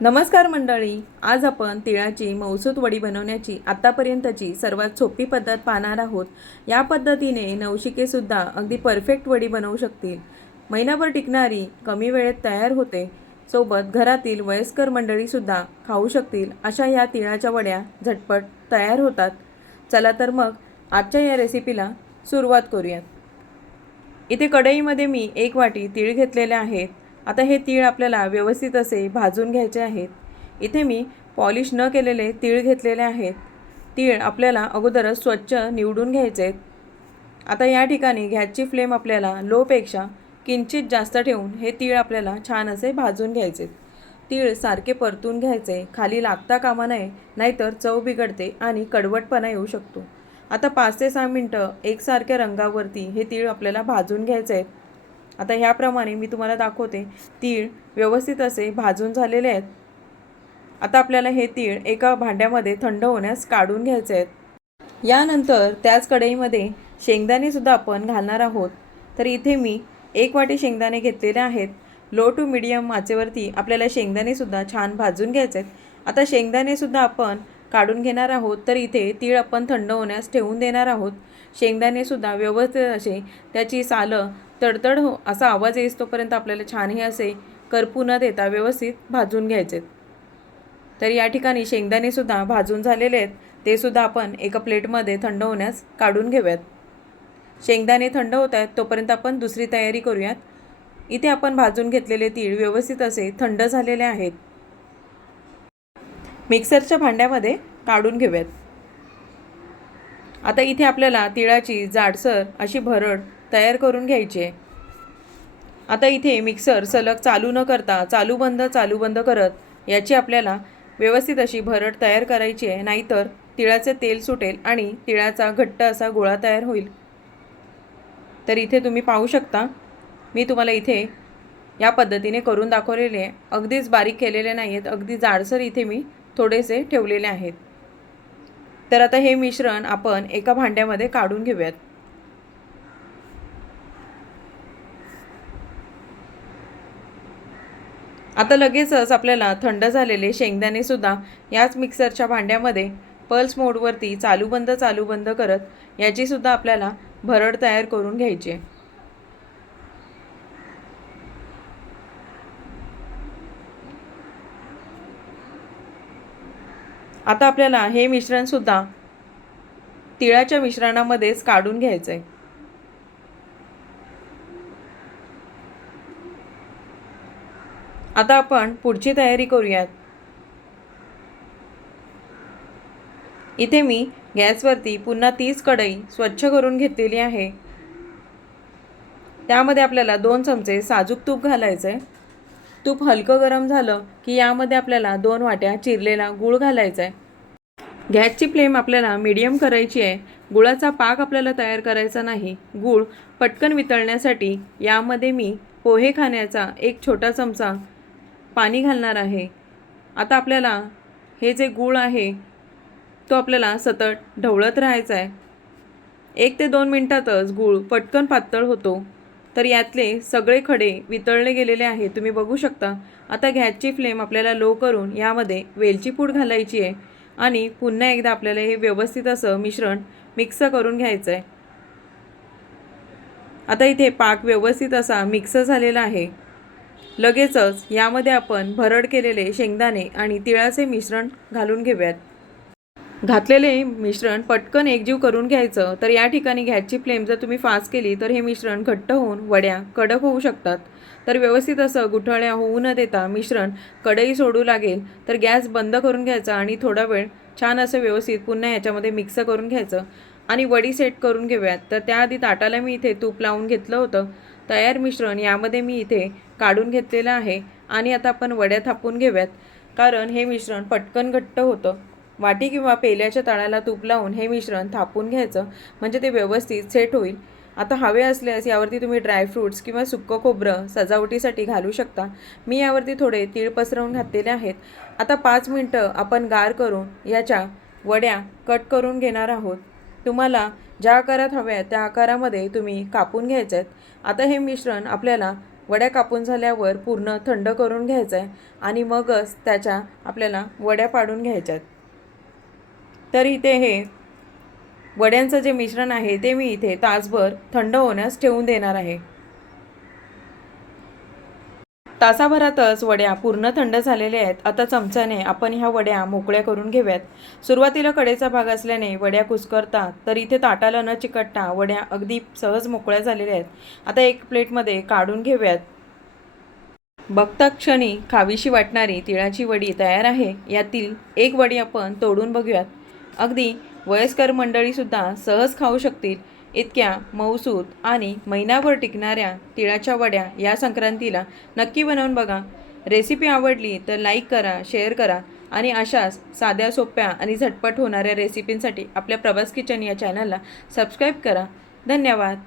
नमस्कार मंडळी आज आपण तिळाची मौसूत वडी बनवण्याची आत्तापर्यंतची सर्वात सोपी पद्धत पाहणार आहोत. या पद्धतीने नवशिकेसुद्धा अगदी परफेक्ट वडी बनवू शकतील. महिनाभर टिकणारी कमी वेळेत तयार होते. सोबत घरातील वयस्कर मंडळीसुद्धा खाऊ शकतील अशा या तिळाच्या वड्या झटपट तयार होतात. चला तर मग आजच्या या रेसिपीला सुरुवात करूयात. इथे कढईमध्ये मी एक वाटी तीळ घेतलेले आहेत. आता हे तीळ आपल्याला व्यवस्थित असे भाजून घ्यायचे आहेत. इथे मी पॉलिश न केलेले तीळ घेतलेले आहेत. तीळ आपल्याला अगोदरच स्वच्छ निवडून घ्यायचे. आहेत आता या ठिकाणी गॅसची फ्लेम आपल्याला लोपेक्षा किंचित जास्त ठेवून हे तीळ आपल्याला छान असे भाजून घ्यायचे. तीळ सारखे परतून घ्यायचे. खाली लागता कामा नये नाहीतर चव बिघडते आणि कडवटपणा येऊ शकतो. आता पाच ते सहा मिनटं एकसारख्या रंगावरती हे तीळ आपल्याला भाजून घ्यायचे आहेत. आता ह्याप्रमाणे मी तुम्हाला दाखवते. तीळ व्यवस्थित असे भाजून झालेले आहेत. आता आपल्याला हे तीळ एका भांड्यामध्ये थंड होण्यास काढून घ्यायचे आहेत. यानंतर त्याच कढईमध्ये शेंगदाणेसुद्धा आपण घालणार आहोत. तर इथे मी एक वाटी शेंगदाणे घेतलेले आहेत. लो टू मिडियम आचेवरती आपल्याला शेंगदाणेसुद्धा छान भाजून घ्यायचे आहेत. आता शेंगदाणेसुद्धा आपण काढून घेणार आहोत. तर इथे तीळ आपण थंड होण्यास ठेवून देणार आहोत. शेंगदाणेसुद्धा व्यवस्थित असे त्याची सालं तडतड हो असा आवाज येईस तोपर्यंत आपल्याला छान हे असे करपू न देता व्यवस्थित भाजून घ्यायचे तर या ठिकाणी शेंगदाणेसुद्धा भाजून झालेले आहेत. ते सुद्धा आपण एका प्लेटमध्ये थंड होण्यास काढून घेऊयात. शेंगदाणे थंड होत आहेत तोपर्यंत आपण दुसरी तयारी करूयात. इथे आपण भाजून घेतलेले तीळ व्यवस्थित असे थंड झालेले आहेत. मिक्सरच्या भांड्यामध्ये काढून घेऊयात. आता इथे आपल्याला तिळाची जाडसर अशी भरड तयार करून घ्यायचे. आता इथे मिक्सर सलग चालू न करता चालू बंद चालू बंद करत याची आपल्याला व्यवस्थित अशी भरड तयार करायची आहे. नाहीतर तिळाचे तेल सुटेल आणि तिळाचा घट्ट असा गोळा तयार होईल. तर इथे तुम्ही पाहू शकता मी तुम्हाला इथे या पद्धतीने करून दाखवलेले अगदीच बारीक केलेले नाही आहेत अगदी जाडसर इथे मी थोडेसे ठेवलेले आहेत. तर आता हे मिश्रण आपण एका भांड्यामध्ये काढून घेऊयात. आता लगेचच आपल्याला थंड झालेले शेंगदाणे सुद्धा याच मिक्सरच्या भांड्यामध्ये पल्स मोडवरती चालू बंद चालू बंद करत याचीसुद्धा आपल्याला भरड तयार करून घ्यायची आहे. आता आपल्याला हे मिश्रणसुद्धा तिळाच्या मिश्रणामध्येच काढून घ्यायचं आहे आता आपण पुढची तयारी करूयात. इथे मी गॅसवरती पुन्हा तीच कढई स्वच्छ करून घेतलेली आहे. त्यामध्ये आपल्याला दोन चमचे साजूक तूप घालायचं आहे तूप हलकं गरम झालं की यामध्ये आपल्याला दोन वाट्या चिरलेला गूळ घालायचा आहे गॅसची फ्लेम आपल्याला मीडियम करायची आहे. गुळाचा पाक आपल्याला तयार करायचा नाही. गूळ पटकन वितळण्यासाठी यामध्ये मी पोहे खाण्याचा एक छोटा चमचा पाणी घालणार आहे. आता आपल्याला हे जे गूळ आहे तो आपल्याला सतत ढवळत राहायचा आहे एक ते दोन मिनटातच गूळ पटकन पातळ होतो. तर यातले सगळे खडे वितळले गेलेले आहेत. तुम्ही बघू शकता आता गॅसची फ्लेम आपल्याला लो करून यामध्ये वेलची पूड घालायची आहे आणि पुन्हा एकदा आपल्याला हे व्यवस्थित असं मिश्रण मिक्स करून घ्यायचं आहे आता इथे पाक व्यवस्थित असा मिक्स झालेला आहे. लगेचच यामध्ये आपण भरड केलेले शेंगदाणे आणि तिळाचे मिश्रण घालून घेऊयात. घातलेले मिश्रण पटकन एकजीव करून घ्यायचं तर या ठिकाणी गॅसची फ्लेम जर तुम्ही फास्ट केली तर हे मिश्रण घट्ट होऊन वड्या कडक होऊ शकतात. तर व्यवस्थित असं गुठळ्या होऊ न देता मिश्रण कढई सोडू लागेल तर गॅस बंद करून घ्यायचा आणि थोडा वेळ छान असं व्यवस्थित पुन्हा याच्यामध्ये मिक्स करून घ्यायचं. आणि वडी सेट करून घेऊयात. तर त्याआधी ताटाला मी इथे तूप लावून घेतलं होतं. तयार मिश्रण यामध्ये मी इथे काढून घेतलेलं आहे आणि आता आपण वड्या थापून घेऊयात. कारण हे मिश्रण पटकन घट्ट होतं. वाटी किंवा पेल्याच्या तळाला तूप लावून हे मिश्रण थापून घ्यायचं. म्हणजे ते व्यवस्थित सेट होईल. आता हवे असल्यास यावरती तुम्ही ड्रायफ्रूट्स किंवा सुक्कं खोबरं सजावटीसाठी घालू शकता. मी यावरती थोडे तीळ पसरवून घातलेले आहेत. आता पाच मिनटं आपण गार करून याच्या वड्या कट करून घेणार आहोत. तुम्हाला ज्या आकारात हव्या त्या आकारामध्ये तुम्ही कापून घ्यायचे आहेत आता हे मिश्रण आपल्याला वड्या कापून झाल्यावर पूर्ण थंड करून घ्यायचं आहे आणि मगच त्याच्या आपल्याला वड्या पाडून घ्यायच्यात. तर इथे हे वड्यांचं जे मिश्रण आहे ते मी इथे तासभर थंड होण्यास ठेवून देणार आहे. तासाभरातच वड्या पूर्ण थंड झालेल्या आहेत. आता चमच्याने आपण ह्या वड्या मोकळ्या करून घेऊयात. सुरुवातीला कडेचा भाग असल्याने वड्या कुस्करतात तर इथे ताटाला न चिकटता वड्या अगदी सहज मोकळ्या झालेल्या आहेत. आता एक प्लेटमध्ये काढून घेऊयात. बघता क्षणी खावीशी वाटणारी तिळाची वडी तयार आहे. यातील एक वडी आपण तोडून बघूयात. अगदी वयस्कर मंडळीसुद्धा सहज खाऊ शकतील. इतक्या मऊसूत आणि महिनाभर टिकणाऱ्या तिळाच्या वड्या या संक्रांतीला नक्की बनवून बघा. रेसिपी आवडली तर लाईक करा शेअर करा आणि अशाच साध्या सोप्या आणि झटपट होणाऱ्या रेसिपींसाठी आपल्या प्रभास किचन या चॅनलला सबस्क्राईब करा. धन्यवाद.